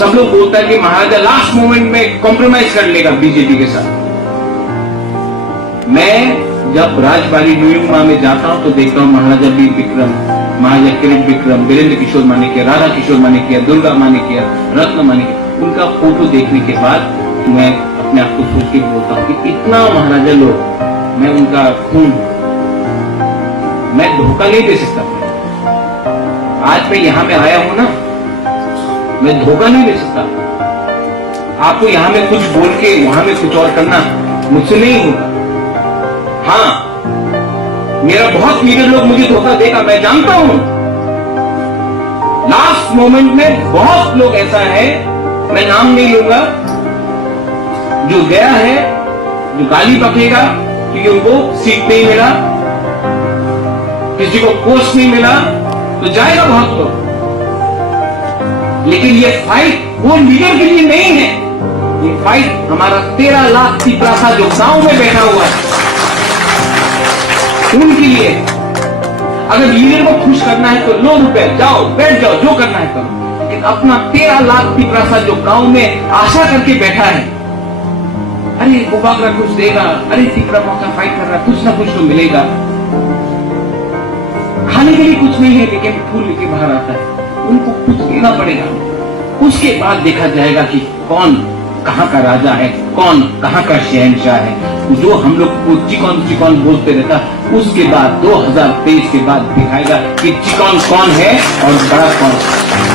सब लोग बोलता है कि महाराजा लास्ट मोमेंट में कॉम्प्रोमाइज कर लेगा बीजेपी के साथ। मैं जब राजबाड़ी न्यूयॉर्क में जाता हूं तो देखता हूं महाराजा वीर विक्रम, महाराजा किरण विक्रम, वीरेंद्र किशोर माणिक्य, राधा किशोर माणिक्य, दुर्गा माणिक्य, रत्न माणिक्य, उनका फोटो देखने के बाद मैं अपने आप को सोच के बोलता हूं कि इतना महाराजा लोग, मैं उनका खून, मैं धोखा नहीं दे सकता। आज मैं यहां में आया हूं ना, मैं धोखा नहीं दे सकता। आपको यहां में कुछ बोल के वहां में कुछ और करना मुझसे नहीं होगा। हाँ, मेरा बहुत लीडर लोग मुझे धोखा देगा, मैं जानता हूं। लास्ट मोमेंट में बहुत लोग ऐसा है, मैं नाम नहीं लूंगा, जो गया है, जो गाली बकेगा क्योंकि उनको सीट नहीं मिला, किसी को पोस्ट नहीं मिला, तो जाएगा बहुत लोग। लेकिन ये फाइट वो लीडर के लिए नहीं है, ये फाइट हमारा 13 लाख तिपरासा जो गांव में बैठा हुआ है उनके लिए। अगर लीडर को खुश करना है तो लो रुपए, जाओ बैठ जाओ, जो करना है करो। लेकिन अपना 13 लाख तिपरासा जो गांव में आशा करके बैठा है, अरे उबाकरा कुछ देगा, अरे तिपरा मौका फाइट कर रहा है, कुछ ना कुछ तो मिलेगा। खाने के लिए कुछ नहीं है लेकिन फूल लेके बाहर आता है, उनको कुछ देना पड़ेगा। उसके बाद देखा जाएगा कि कौन कहां का राजा है, कौन कहां का शहंशाह है। जो हम लोग को चिकन चिकन बोलते रहता, उसके बाद 2023 के बाद दिखाएगा कि चिकन कौन है और बड़ा कौन है।